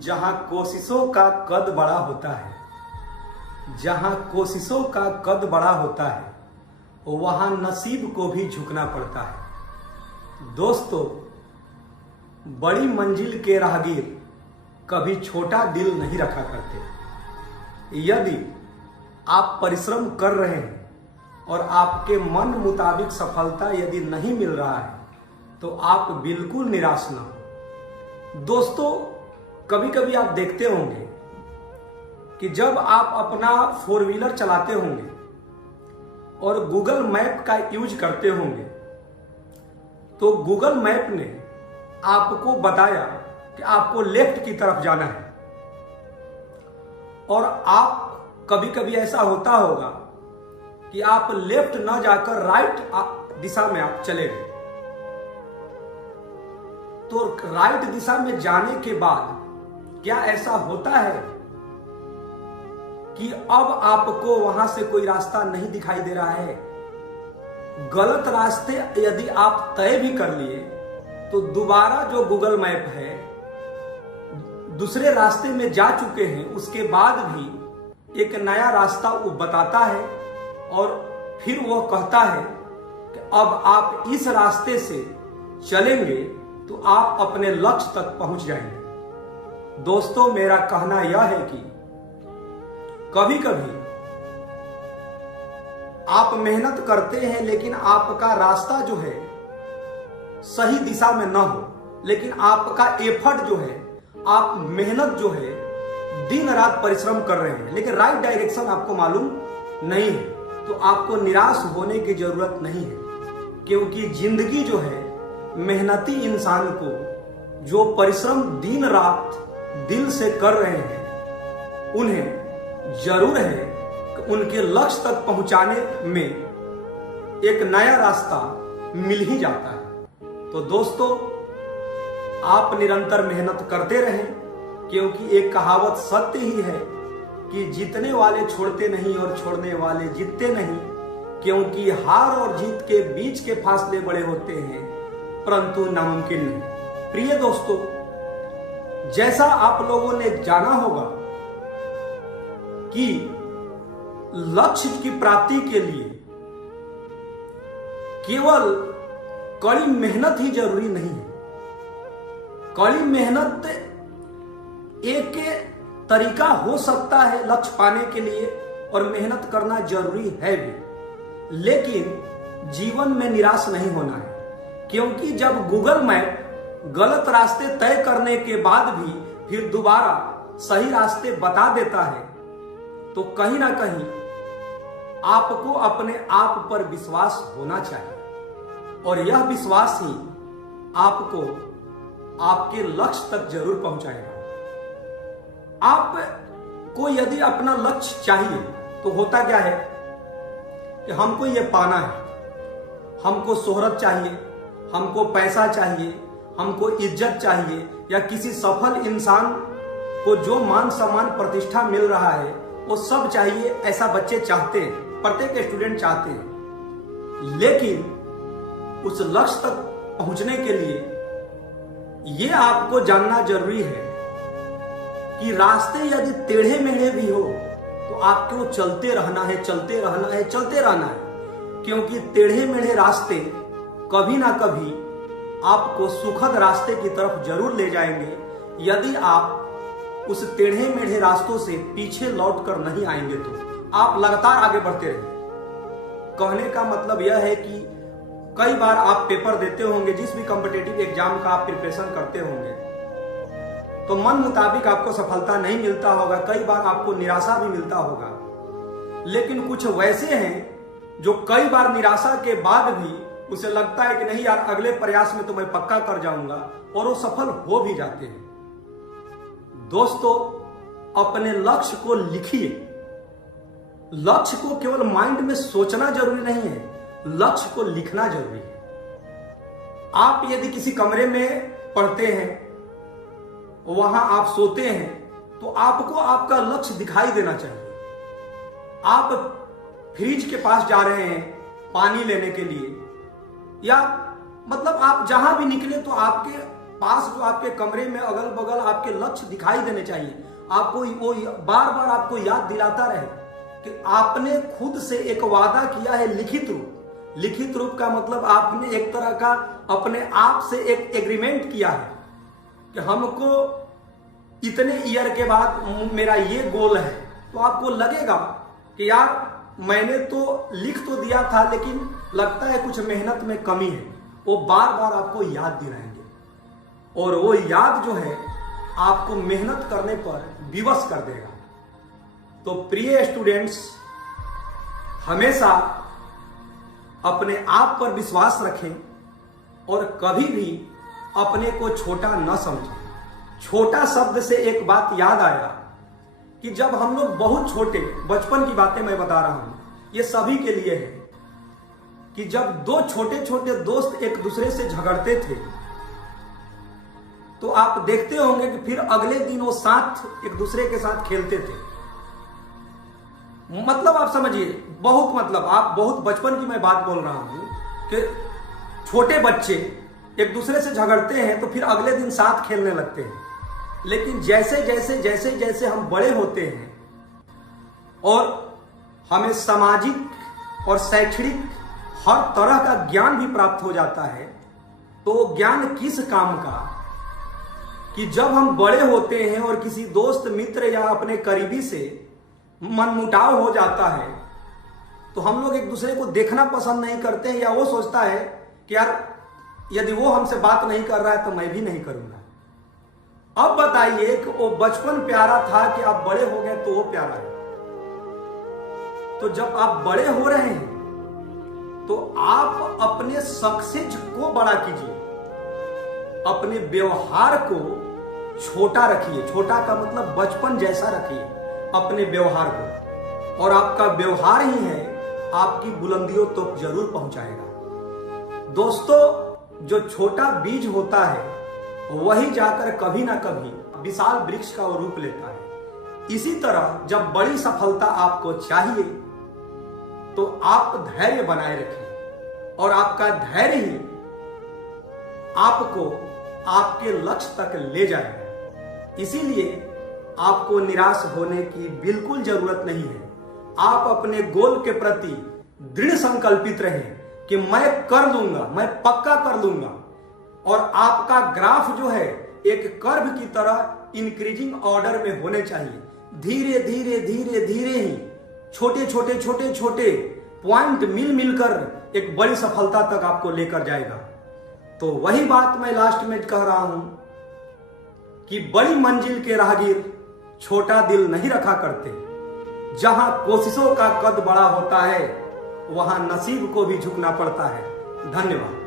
जहां कोशिशों का कद बड़ा होता है, जहां कोशिशों का कद बड़ा होता है, वहां नसीब को भी झुकना पड़ता है। दोस्तों, बड़ी मंजिल के राहगीर कभी छोटा दिल नहीं रखा करते। यदि आप परिश्रम कर रहे हैं और आपके मन मुताबिक सफलता यदि नहीं मिल रहा है तो आप बिल्कुल निराश ना हो। दोस्तों, कभी कभी आप देखते होंगे कि जब आप अपना 4 व्हीलर चलाते होंगे और गूगल मैप का यूज करते होंगे तो गूगल मैप ने आपको बताया कि आपको लेफ्ट की तरफ जाना है, और आप कभी कभी ऐसा होता होगा कि आप लेफ्ट न जाकर राइट दिशा में आप चले गए। तो राइट दिशा में जाने के बाद क्या ऐसा होता है कि अब आपको वहां से कोई रास्ता नहीं दिखाई दे रहा है? गलत रास्ते यदि आप तय भी कर लिए तो दोबारा जो गूगल मैप है दूसरे रास्ते में जा चुके हैं, उसके बाद भी एक नया रास्ता वो बताता है और फिर वो कहता है कि अब आप इस रास्ते से चलेंगे तो आप अपने लक्ष्य तक पहुंच जाएंगे। दोस्तों, मेरा कहना यह है कि कभी कभी आप मेहनत करते हैं लेकिन आपका रास्ता जो है सही दिशा में ना हो, लेकिन आपका एफर्ट जो है, आप मेहनत जो है, दिन रात परिश्रम कर रहे हैं लेकिन राइट डायरेक्शन आपको मालूम नहीं है, तो आपको निराश होने की जरूरत नहीं है। क्योंकि जिंदगी जो है, मेहनती इंसान को जो परिश्रम दिन रात दिल से कर रहे हैं उन्हें जरूर है कि उनके लक्ष्य तक पहुंचाने में एक नया रास्ता मिल ही जाता है। तो दोस्तों, आप निरंतर मेहनत करते रहें, क्योंकि एक कहावत सत्य ही है कि जीतने वाले छोड़ते नहीं और छोड़ने वाले जीतते नहीं, क्योंकि हार और जीत के बीच के फासले बड़े होते हैं परंतु नामुमकिन नहीं। प्रिय दोस्तों, जैसा आप लोगों ने जाना होगा कि लक्ष्य की प्राप्ति के लिए केवल कड़ी मेहनत ही जरूरी नहीं है। कड़ी मेहनत एक तरीका हो सकता है लक्ष्य पाने के लिए और मेहनत करना जरूरी है भी, लेकिन जीवन में निराश नहीं होना है। क्योंकि जब गूगल मैप गलत रास्ते तय करने के बाद भी फिर दोबारा सही रास्ते बता देता है तो कहीं ना कहीं आपको अपने आप पर विश्वास होना चाहिए, और यह विश्वास ही आपको आपके लक्ष्य तक जरूर पहुंचाएगा। आपको यदि अपना लक्ष्य चाहिए तो होता क्या है कि हमको ये पाना है, हमको शोहरत चाहिए, हमको पैसा चाहिए, हमको इज्जत चाहिए, या किसी सफल इंसान को जो मान सम्मान प्रतिष्ठा मिल रहा है वो सब चाहिए। ऐसा बच्चे चाहते हैं, प्रत्येक स्टूडेंट चाहते हैं। लेकिन उस लक्ष्य तक पहुंचने के लिए ये आपको जानना जरूरी है कि रास्ते यदि टेढ़े मेढ़े भी हो तो आपको चलते रहना है, चलते रहना है, चलते रहना है। क्योंकि टेढ़े मेढ़े रास्ते कभी ना कभी आपको सुखद रास्ते की तरफ जरूर ले जाएंगे, यदि आप उस टेढ़े मेढ़े रास्तों से पीछे लौट कर नहीं आएंगे तो आप लगातार आगे बढ़ते रहेंगे। कहने का मतलब यह है कि कई बार आप पेपर देते होंगे, जिस भी कॉम्पिटिटिव एग्जाम का आप प्रिपरेशन करते होंगे, तो मन मुताबिक आपको सफलता नहीं मिलता होगा, कई बार आपको निराशा भी मिलता होगा। लेकिन कुछ वैसे हैं जो कई बार निराशा के बाद भी उसे लगता है कि नहीं यार, अगले प्रयास में तो मैं पक्का कर जाऊंगा, और वो सफल हो भी जाते हैं। दोस्तों, अपने लक्ष्य को लिखिए। लक्ष्य को केवल माइंड में सोचना जरूरी नहीं है, लक्ष्य को लिखना जरूरी है। आप यदि किसी कमरे में पढ़ते हैं, वहां आप सोते हैं, तो आपको आपका लक्ष्य दिखाई देना चाहिए। आप फ्रिज के पास जा रहे हैं पानी लेने के लिए, या मतलब आप जहां भी निकले तो आपके पास जो आपके कमरे में अगल बगल आपके लक्ष्य दिखाई देने चाहिए। आपको वो बार बार आपको याद दिलाता रहे कि आपने खुद से एक वादा किया है लिखित रूप। लिखित रूप का मतलब आपने एक तरह का अपने आप से एक एग्रीमेंट किया है कि हमको इतने ईयर के बाद मेरा ये गोल है। तो आपको लगेगा कि यार मैंने तो लिख तो दिया था लेकिन लगता है कुछ मेहनत में कमी है। वो बार बार आपको याद दिलाएंगे और वो याद जो है आपको मेहनत करने पर विवश कर देगा। तो प्रिय स्टूडेंट्स, हमेशा अपने आप पर विश्वास रखें और कभी भी अपने को छोटा न समझें। छोटा शब्द से एक बात याद आया कि जब हम लोग बहुत छोटे, बचपन की बातें मैं बता रहा हूं, ये सभी के लिए है, कि जब दो छोटे छोटे दोस्त एक दूसरे से झगड़ते थे तो आप देखते होंगे कि फिर अगले दिन वो साथ एक दूसरे के साथ खेलते थे। मतलब आप समझिए, आप बहुत बचपन की मैं बात बोल रहा हूं कि छोटे बच्चे एक दूसरे से झगड़ते हैं तो फिर अगले दिन साथ खेलने लगते हैं। लेकिन जैसे जैसे जैसे जैसे हम बड़े होते हैं और हमें सामाजिक और शैक्षणिक हर तरह का ज्ञान भी प्राप्त हो जाता है, तो ज्ञान किस काम का कि जब हम बड़े होते हैं और किसी दोस्त मित्र या अपने करीबी से मनमुटाव हो जाता है तो हम लोग एक दूसरे को देखना पसंद नहीं करते हैं, या वो सोचता है कि यार यदि वो हमसे बात नहीं कर रहा है तो मैं भी नहीं करूंगा। अब बताइए कि वो बचपन प्यारा था कि आप बड़े हो गए तो वो प्यारा है। तो जब आप बड़े हो रहे हैं तो आप अपने सक्सेस को बड़ा कीजिए, अपने व्यवहार को छोटा रखिए। छोटा का मतलब बचपन जैसा रखिए अपने व्यवहार को, और आपका व्यवहार ही है आपकी बुलंदियों तक तो जरूर पहुंचाएगा। दोस्तों, जो छोटा बीज होता है वही जाकर कभी ना कभी विशाल वृक्ष का रूप लेता है। इसी तरह जब बड़ी सफलता आपको चाहिए तो आप धैर्य बनाए रखें, और आपका धैर्य ही आपको आपके लक्ष्य तक ले जाएगा। इसीलिए आपको निराश होने की बिल्कुल जरूरत नहीं है। आप अपने गोल के प्रति दृढ़ संकल्पित रहें कि मैं कर लूंगा, मैं पक्का कर लूंगा। और आपका ग्राफ जो है एक कर्व की तरह इंक्रीजिंग ऑर्डर में होने चाहिए। धीरे धीरे धीरे धीरे ही छोटे छोटे छोटे छोटे पॉइंट मिलकर एक बड़ी सफलता तक आपको लेकर जाएगा। तो वही बात मैं लास्ट में कह रहा हूं कि बड़ी मंजिल के राहगीर छोटा दिल नहीं रखा करते। जहां कोशिशों का कद बड़ा होता है वहां नसीब को भी झुकना पड़ता है। धन्यवाद।